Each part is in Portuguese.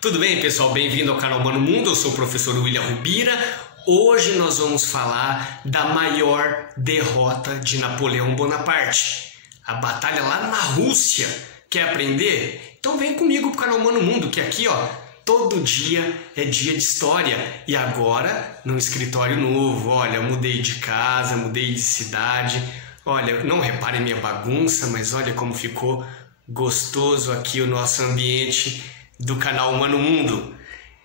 Tudo bem, pessoal? Bem-vindo ao canal Mano Mundo, eu sou o professor William Rubira. Hoje nós vamos falar da maior derrota de Napoleão Bonaparte, a batalha lá na Rússia. Quer aprender? Então vem comigo pro canal Mano Mundo, que aqui, ó, todo dia é dia de história. E agora, num escritório novo, olha, mudei de casa, mudei de cidade. Olha, não reparem minha bagunça, mas olha como ficou gostoso aqui o nosso ambiente do canal Mano Mundo.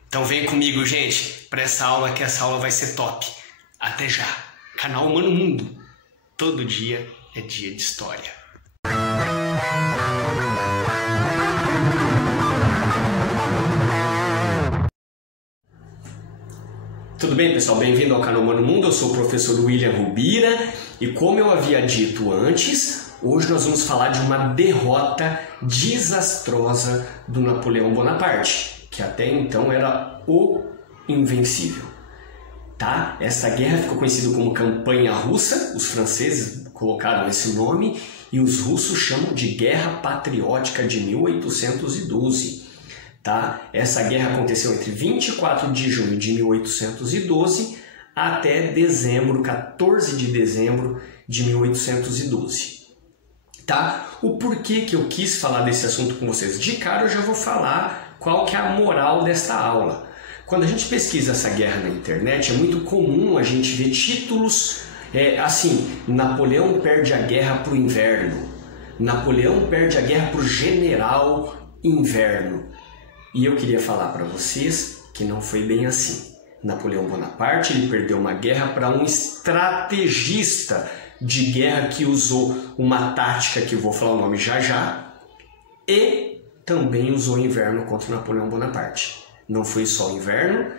Então vem comigo, gente, para essa aula, que essa aula vai ser top. Até já. Canal Mano Mundo. Todo dia é dia de história. Tudo bem, pessoal? Bem-vindo ao canal Mano Mundo. Eu sou o professor William Rubira e, como eu havia dito antes, hoje nós vamos falar de uma derrota desastrosa do Napoleão Bonaparte, que até então era o invencível. Tá? Essa guerra ficou conhecida como Campanha Russa, os franceses colocaram esse nome, e os russos chamam de Guerra Patriótica de 1812. Tá? Essa guerra aconteceu entre 24 de junho de 1812 até dezembro, 14 de dezembro de 1812. Tá? O porquê que eu quis falar desse assunto com vocês? De cara eu já vou falar qual que é a moral desta aula. Quando a gente pesquisa essa guerra na internet, é muito comum a gente ver títulos assim: Napoleão perde a guerra para o inverno, Napoleão perde a guerra para o general inverno. E eu queria falar para vocês que não foi bem assim. Napoleão Bonaparte, ele perdeu uma guerra para um estrategista de guerra que usou uma tática que eu vou falar o nome já já, e também usou inverno contra Napoleão Bonaparte. Não foi só inverno,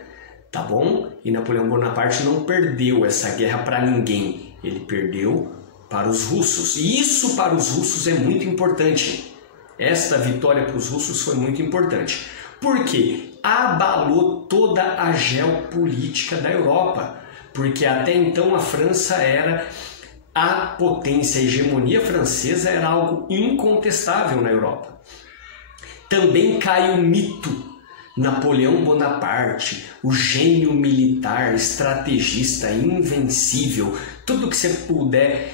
tá bom? E Napoleão Bonaparte não perdeu essa guerra para ninguém, ele perdeu para os russos. E isso para os russos é muito importante. Esta vitória para os russos foi muito importante, porque abalou toda a geopolítica da Europa, porque até então a França era a potência, a hegemonia francesa era algo incontestável na Europa. Também cai o mito. Napoleão Bonaparte, o gênio militar, estrategista, invencível, tudo que você puder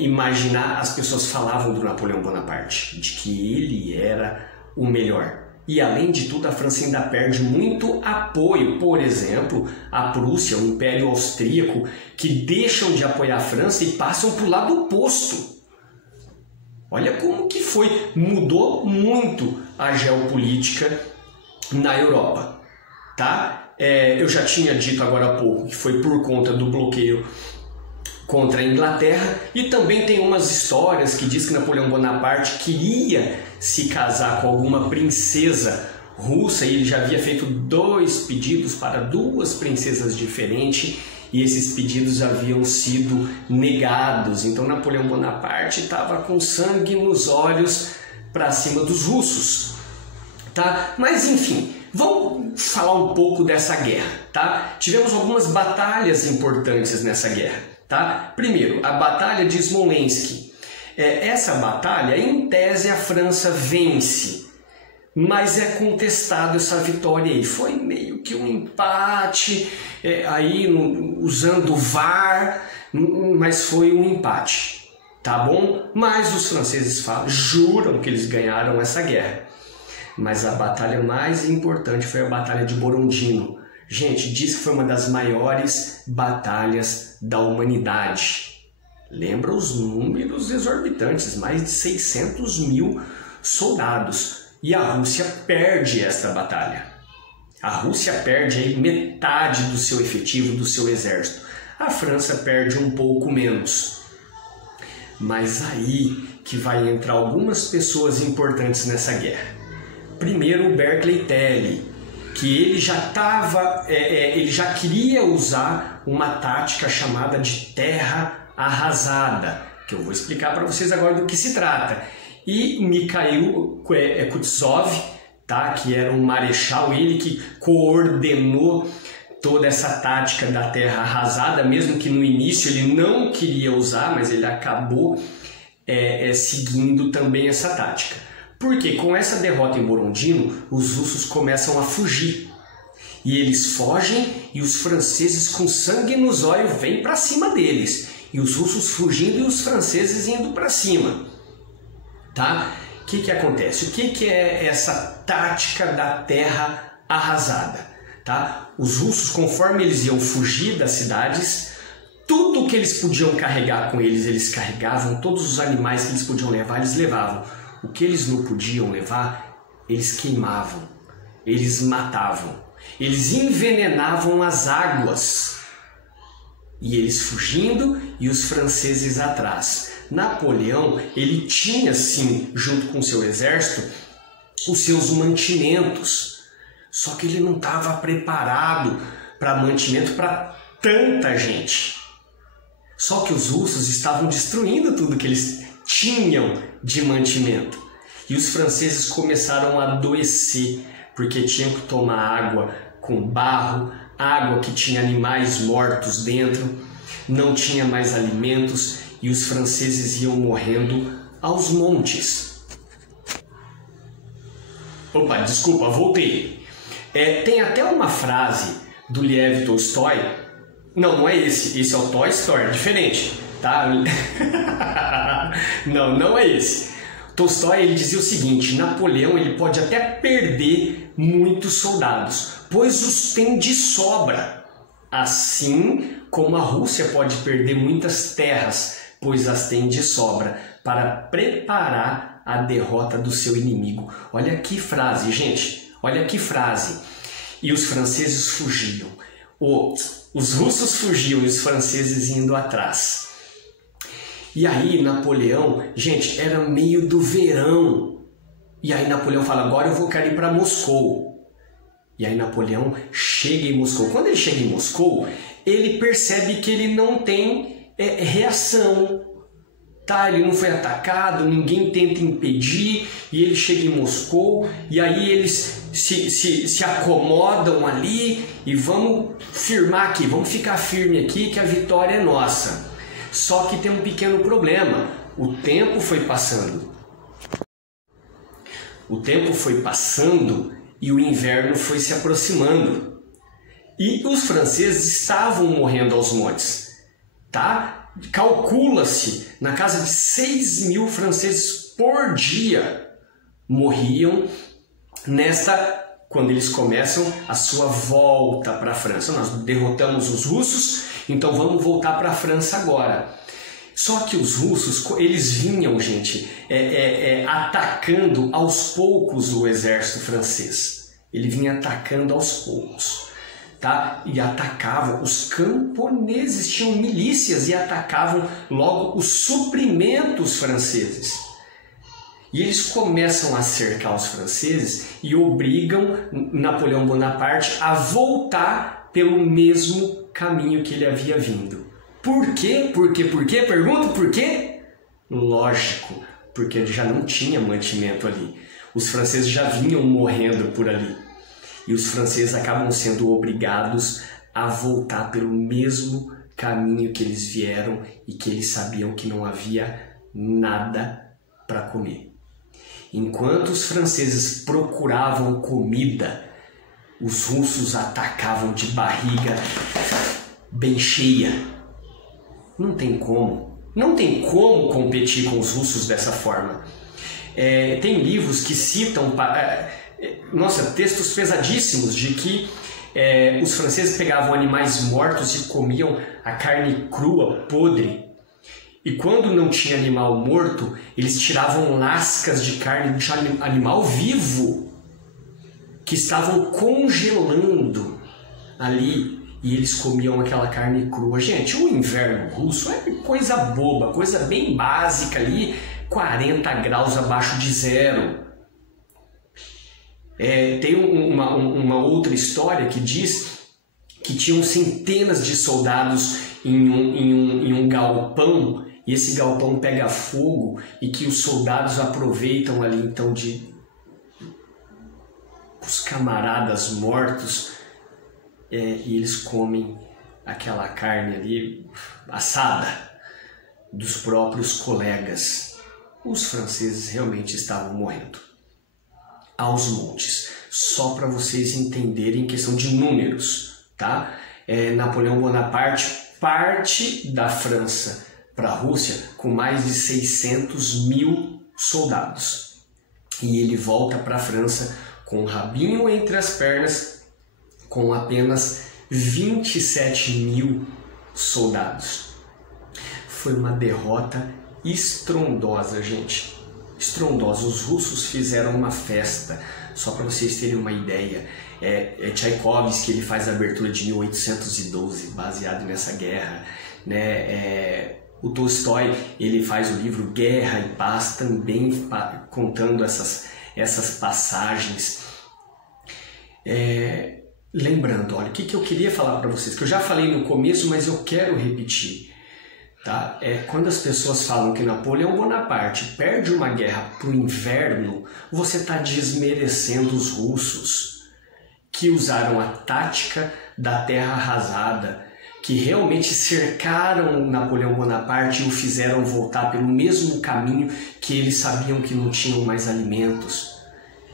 imaginar, as pessoas falavam do Napoleão Bonaparte, de que ele era o melhor. E além de tudo, a França ainda perde muito apoio, por exemplo, a Prússia, o Império Austríaco, que deixam de apoiar a França e passam para o lado oposto. Olha como que foi, mudou muito a geopolítica na Europa, tá? Eu já tinha dito agora há pouco que foi por conta do bloqueio contra a Inglaterra, e também tem umas histórias que diz que Napoleão Bonaparte queria se casar com alguma princesa russa, e ele já havia feito 2 pedidos para 2 princesas diferentes, e esses pedidos haviam sido negados. Então Napoleão Bonaparte estava com sangue nos olhos para cima dos russos. Tá? Mas enfim, vamos falar um pouco dessa guerra. Tá? Tivemos algumas batalhas importantes nessa guerra. Tá? Primeiro, a Batalha de Smolensk. Essa batalha, em tese, a França vence, mas é contestado essa vitória aí. Foi meio que um empate, usando o VAR, mas foi um empate. Tá bom? Mas os franceses juram que eles ganharam essa guerra. Mas a batalha mais importante foi a Batalha de Borodino. Gente, diz que foi uma das maiores batalhas da humanidade. Lembra os números exorbitantes, mais de 600 mil soldados. E a Rússia perde esta batalha. A Rússia perde aí metade do seu efetivo, do seu exército. A França perde um pouco menos. Mas aí que vai entrar algumas pessoas importantes nessa guerra. Primeiro, o Barclay Telly, que ele já queria usar uma tática chamada de terra arrasada, que eu vou explicar para vocês agora do que se trata. E Mikhail Kutuzov, tá, que era um marechal, ele que coordenou toda essa tática da terra arrasada, mesmo que no início ele não queria usar, mas ele acabou seguindo também essa tática. Porque com essa derrota em Borondino, os russos começam a fugir. E eles fogem e os franceses com sangue nos olhos vêm para cima deles. E os russos fugindo e os franceses indo para cima. Tá? O que acontece? O que é essa tática da terra arrasada? Tá? Os russos, conforme eles iam fugir das cidades, tudo que eles podiam carregar com eles, eles carregavam. Todos os animais que eles podiam levar, eles levavam. O que eles não podiam levar, eles queimavam. Eles matavam. Eles envenenavam as águas. E eles fugindo e os franceses atrás. Napoleão, ele tinha sim, junto com seu exército, os seus mantimentos. Só que ele não estava preparado para mantimento para tanta gente. Só que os russos estavam destruindo tudo que eles tinham de mantimento. E os franceses começaram a adoecer, porque tinham que tomar água com barro, água que tinha animais mortos dentro, não tinha mais alimentos e os franceses iam morrendo aos montes. Opa, desculpa, voltei. Tem até uma frase do Lev Tolstói. Não é esse. Esse é o Toy Story, diferente, tá? Não é esse. Tolstói, ele dizia o seguinte: Napoleão, ele pode até perder muitos soldados, pois os tem de sobra. Assim como a Rússia pode perder muitas terras, pois as tem de sobra, para preparar a derrota do seu inimigo. Olha que frase, gente. Olha que frase. E os franceses fugiam. Os russos fugiam e os franceses indo atrás. E aí Napoleão, gente, era meio do verão. E aí Napoleão fala, agora eu quero ir para Moscou. E aí Napoleão chega em Moscou. Quando ele chega em Moscou, ele percebe que ele não tem reação. Tá, ele não foi atacado, ninguém tenta impedir, e ele chega em Moscou, e aí eles se acomodam ali, e vamos firmar aqui, vamos ficar firme aqui que a vitória é nossa. Só que tem um pequeno problema, o tempo foi passando. O tempo foi passando e o inverno foi se aproximando. E os franceses estavam morrendo aos montes, tá? Calcula-se, na casa de 6.000 franceses por dia morriam quando eles começam a sua volta para a França. Nós derrotamos os russos, então vamos voltar para a França agora. Só que os russos, eles vinham, gente, atacando aos poucos o exército francês. Ele vinha atacando aos poucos. Tá? E atacavam, os camponeses tinham milícias e atacavam logo os suprimentos franceses. E eles começam a cercar os franceses e obrigam Napoleão Bonaparte a voltar pelo mesmo caminho que ele havia vindo. Por quê? Por quê? Pergunto por quê? Lógico, porque ele já não tinha mantimento ali. Os franceses já vinham morrendo por ali. E os franceses acabam sendo obrigados a voltar pelo mesmo caminho que eles vieram e que eles sabiam que não havia nada para comer. Enquanto os franceses procuravam comida, os russos atacavam de barriga bem cheia. Não tem como competir com os russos dessa forma. Tem livros que citam... textos pesadíssimos de que os franceses pegavam animais mortos e comiam a carne crua, podre. E quando não tinha animal morto, eles tiravam lascas de carne de animal vivo que estavam congelando ali e eles comiam aquela carne crua. Gente, o inverno russo é coisa boba, coisa bem básica ali, 40 graus abaixo de zero. Tem uma outra história que diz que tinham centenas de soldados em um galpão e esse galpão pega fogo e que os soldados aproveitam ali então os camaradas mortos e eles comem aquela carne ali assada dos próprios colegas. Os franceses realmente estavam morrendo. aos montes. Só para vocês entenderem em questão de números, tá? Napoleão Bonaparte parte da França para a Rússia com mais de 600 mil soldados. E ele volta para a França com o rabinho entre as pernas, com apenas 27 mil soldados. Foi uma derrota estrondosa, gente. Estrondosa. Os russos fizeram uma festa. Só para vocês terem uma ideia, Tchaikovsky, ele faz a abertura de 1812, baseado nessa guerra, né? O Tolstói, ele faz o livro Guerra e Paz, também contando essas passagens. Lembrando, olha, o que eu queria falar para vocês, que eu já falei no começo, mas eu quero repetir. Tá? Quando as pessoas falam que Napoleão Bonaparte perde uma guerra para o inverno, você está desmerecendo os russos, que usaram a tática da terra arrasada, que realmente cercaram Napoleão Bonaparte e o fizeram voltar pelo mesmo caminho que eles sabiam que não tinham mais alimentos.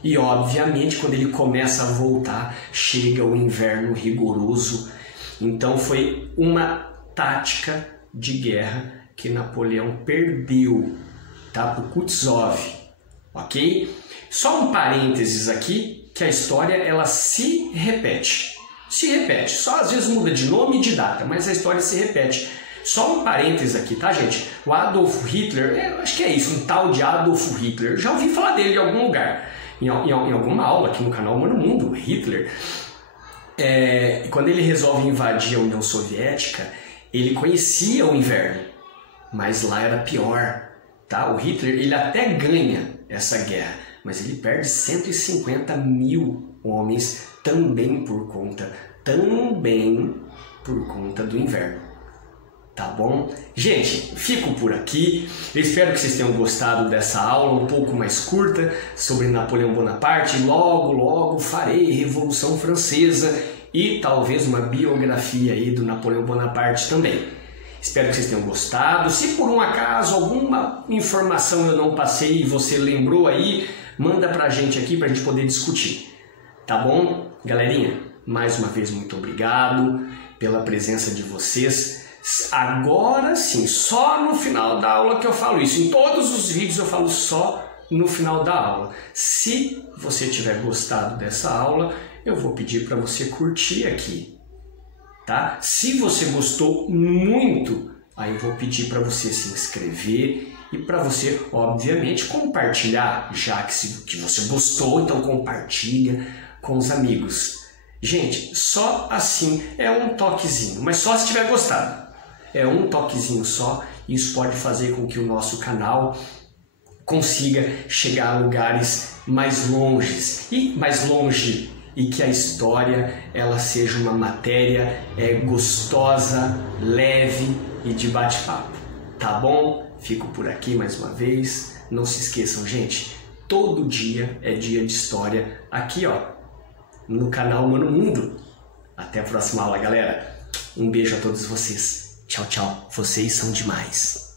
E obviamente quando ele começa a voltar, chega o inverno rigoroso. Então foi uma tática de guerra que Napoleão perdeu, tá? Para o Kutuzov, ok? Só um parênteses aqui, que a história ela se repete, só às vezes muda de nome e de data, mas a história se repete. Só um parênteses aqui, tá, gente? O Adolf Hitler, acho que é isso, um tal de Adolf Hitler, já ouvi falar dele em algum lugar, em alguma aula aqui no canal Mano Mundo. Hitler, quando ele resolve invadir a União Soviética, ele conhecia o inverno, mas lá era pior, tá? O Hitler, ele até ganha essa guerra, mas ele perde 150 mil homens também por conta do inverno, tá bom? Gente, fico por aqui. Eu espero que vocês tenham gostado dessa aula um pouco mais curta sobre Napoleão Bonaparte. Logo farei Revolução Francesa e talvez uma biografia aí do Napoleão Bonaparte também. Espero que vocês tenham gostado. Se por um acaso alguma informação eu não passei e você lembrou aí, manda pra gente aqui pra gente poder discutir. Tá bom? Galerinha, mais uma vez muito obrigado pela presença de vocês. Agora sim, só no final da aula que eu falo isso. Em todos os vídeos eu falo só no final da aula. Se você tiver gostado dessa aula, eu vou pedir para você curtir aqui, tá? Se você gostou muito, aí eu vou pedir para você se inscrever e para você, obviamente, compartilhar, já que você gostou, então compartilha com os amigos. Gente, só assim, é um toquezinho, mas só se tiver gostado. É um toquezinho só, e isso pode fazer com que o nosso canal consiga chegar a lugares mais longe e que a história ela seja uma matéria gostosa, leve e de bate-papo. Tá bom? Fico por aqui mais uma vez. Não se esqueçam, gente, todo dia é dia de história aqui, ó, no canal Mano Mundo. Até a próxima aula, galera. Um beijo a todos vocês. Tchau, tchau. Vocês são demais.